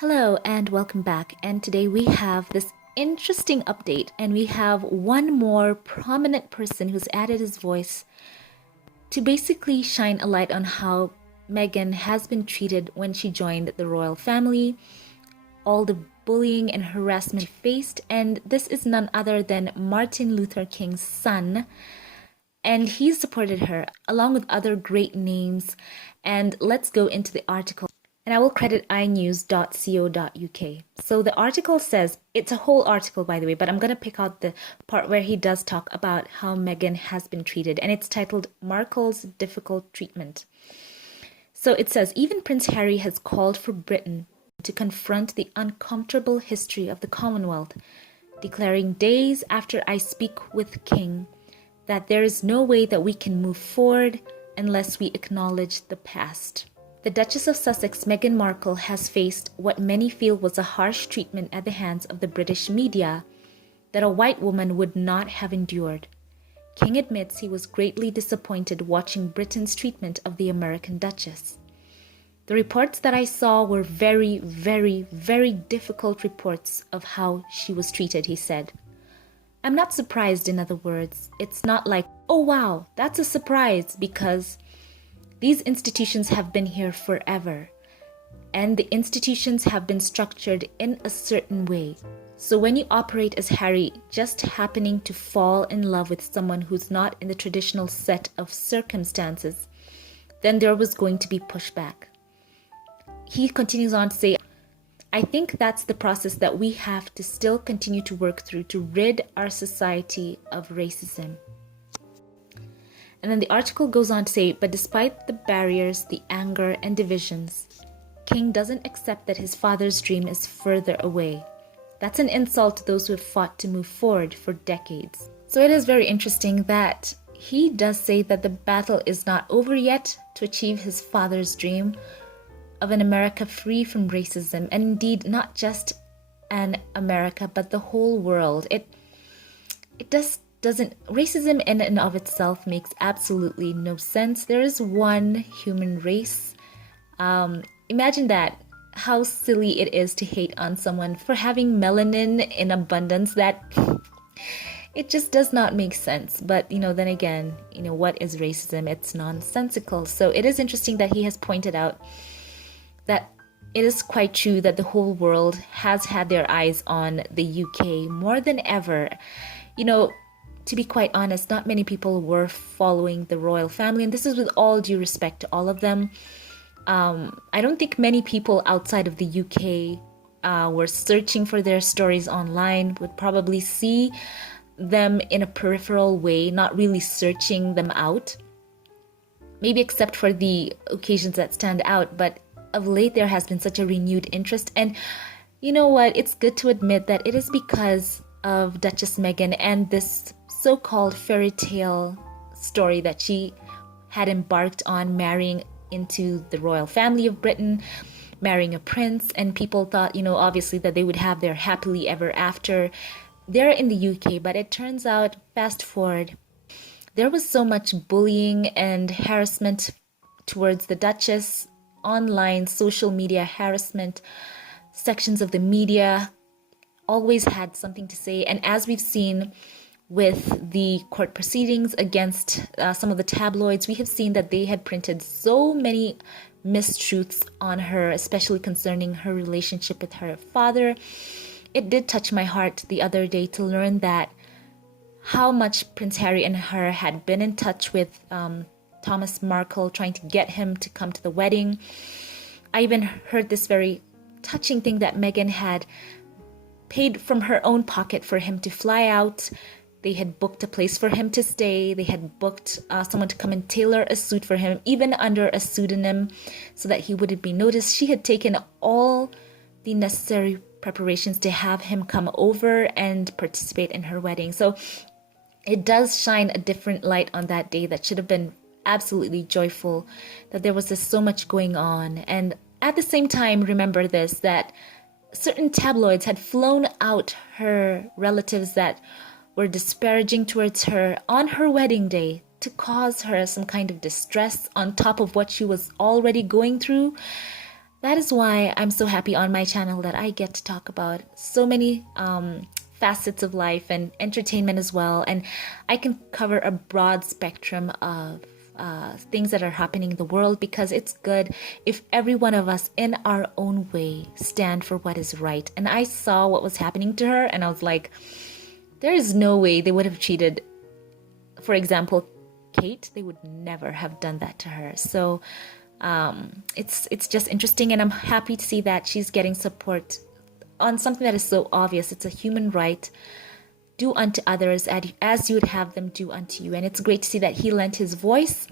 Hello and welcome back. And today we have this interesting update, and we have one more prominent person who's added his voice to basically shine a light on how Meghan has been treated when she joined the royal family, all the bullying and harassment she faced. And this is none other than Martin Luther King's son. And he supported her along with other great names. And let's go into the article. And I will credit inews.co.uk. So the article says, it's a whole article by the way, but I'm going to pick out the part where he does talk about how Meghan has been treated. And it's titled Markle's Difficult Treatment. So it says, even Prince Harry has called for Britain to confront the uncomfortable history of the Commonwealth, declaring days after I speak with King that there is no way that we can move forward unless we acknowledge the past. The Duchess of Sussex, Meghan Markle, has faced what many feel was a harsh treatment at the hands of the British media that a white woman would not have endured. King admits he was greatly disappointed watching Britain's treatment of the American Duchess. The reports that I saw were very, very, very difficult reports of how she was treated, he said. I'm not surprised, in other words. It's not like, oh wow, that's a surprise, because these institutions have been here forever, and the institutions have been structured in a certain way. So when you operate as Harry, just happening to fall in love with someone who's not in the traditional set of circumstances, then there was going to be pushback. He continues on to say, I think that's the process that we have to still continue to work through to rid our society of racism. And then the article goes on to say, but despite the barriers, the anger, and divisions, King doesn't accept that his father's dream is further away. That's an insult to those who have fought to move forward for decades. So it is very interesting that he does say that the battle is not over yet to achieve his father's dream of an America free from racism, and indeed not just an America, but the whole world. It doesn't racism in and of itself makes absolutely no sense. There is one human race. Imagine that, how silly it is to hate on someone for having melanin in abundance. That it just does not make sense. But then again, what is racism? It's nonsensical. So it is interesting that he has pointed out that it is quite true that the whole world has had their eyes on the UK more than ever. To be quite honest, not many people were following the royal family, and this is with all due respect to all of them. I don't think many people outside of the UK were searching for their stories online, would probably see them in a peripheral way, not really searching them out. Maybe except for the occasions that stand out, but of late there has been such a renewed interest. And you know what? It's good to admit that it is because of Duchess Meghan and this so-called fairy tale story that she had embarked on, marrying into the royal family of Britain, marrying a prince, and people thought, obviously that they would have their happily ever after there in the UK. But it turns out, fast forward, there was so much bullying and harassment towards the Duchess, online, social media harassment, sections of the media always had something to say. And as we've seen with the court proceedings against some of the tabloids, we have seen that they had printed so many mistruths on her, especially concerning her relationship with her father. It did touch my heart the other day to learn that how much Prince Harry and her had been in touch with Thomas Markle, trying to get him to come to the wedding. I even heard this very touching thing that Meghan had paid from her own pocket for him to fly out. They had booked a place for him to stay. They had booked someone to come and tailor a suit for him, even under a pseudonym, so that he wouldn't be noticed. She had taken all the necessary preparations to have him come over and participate in her wedding. So it does shine a different light on that day that should have been absolutely joyful, that there was just so much going on. And at the same time, remember this, that certain tabloids had flown out her relatives that were disparaging towards her on her wedding day to cause her some kind of distress on top of what she was already going through. That is why I'm so happy on my channel that I get to talk about so many facets of life and entertainment as well. And I can cover a broad spectrum of things that are happening in the world, because it's good if every one of us in our own way stand for what is right. And I saw what was happening to her and I was like, there is no way they would have cheated. For example, Kate, they would never have done that to her. So it's just interesting, and I'm happy to see that she's getting support on something that is so obvious. It's a human right. Do unto others as you would have them do unto you. And it's great to see that he lent his voice.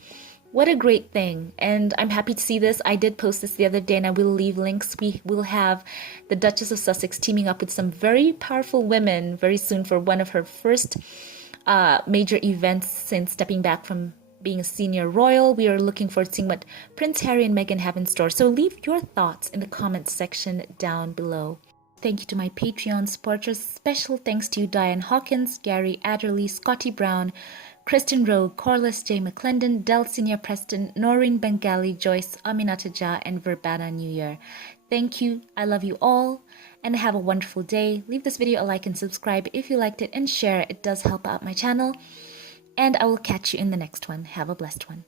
What a great thing. And I'm happy to see this. I did post this the other day and I will leave links. We will have the Duchess of Sussex teaming up with some very powerful women very soon for one of her first major events since stepping back from being a senior royal. We are looking forward to seeing what Prince Harry and Meghan have in store. So leave your thoughts in the comments section down below. Thank you to my Patreon supporters. Special thanks to you, Diane Hawkins, Gary Adderley, Scotty Brown, Kristen Rowe, Corliss J. McClendon, Delcinia Preston, Noreen Bengali, Joyce Aminata Jha, and Verbana New Year. Thank you. I love you all and have a wonderful day. Leave this video a like and subscribe if you liked it, and share it. It does help out my channel. And I will catch you in the next one. Have a blessed one.